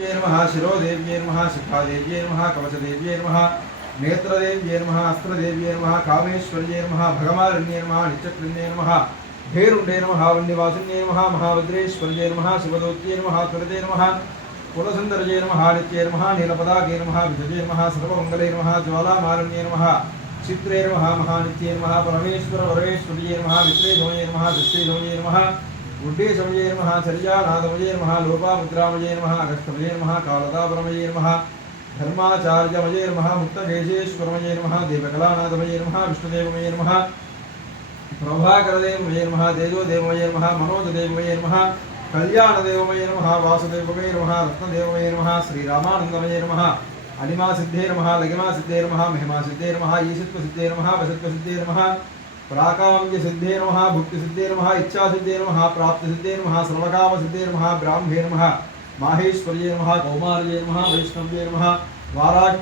नमः शिरोदेव्ये नमः शिखादेव्ये नमः कवचदेव्ये नमः नेत्रदेव्ये नमः अस्त्रदेव्ये नमः कामेश्वर्ये नमः भगमारण्ये नमः नित्यकृण्ये नमः भेरुण्डे नमः वन्यवासिन्ये नमः महावज्रेश्वर्ये नमः शिवदूत्ये नमः त्वरते नमः कुलसुन्दर्ये नमः नित्ये नमः नीलपदाके नमः विजये नमः सर्वमङ्गले नमः ज्वालामारण्ये नमः चित्रे नमः महानित्ये नमः परमेश्वर वरमेश्वर्ये नमः वित्रेधमये नमः दृष्टेधमये नमः गुड्डेशमये नमः चर्यानाथमये नमः लोपामुद्रामये नमः अगस्त्यमये नमः कालदापरमये नमः धर्माचार्यमये नमः मुक्तकेशेश्वरमये नमः देवकलानाथमये नमः विष्णुदेवमये नमः प्रभाकरदेवमये नमः तेजोदेवमये नमः मनोजदेवमये नमः कल्याणदेवमये नमः वासुदेवमये नमः रत्नदेवमये नमः श्रीरामानन्दमये नमः अनिमासिद्धे नमः लगिमासिद्धे नमः महिमासिद्धे नमः ईशित्वसिद्धे नमः वसत्वसिद्धे नमः प्राकाम्यसिद्धे नमः भुक्तिसिद्धे नमः इच्छासिद्धे नमः प्राप्तिसिद्धे नमः सर्वकामसिद्धे नमः ब्राह्मे नमः माहेश्वर्ये नमः कौमार्ये नमः वैष्णव्ये नमः वाराह्य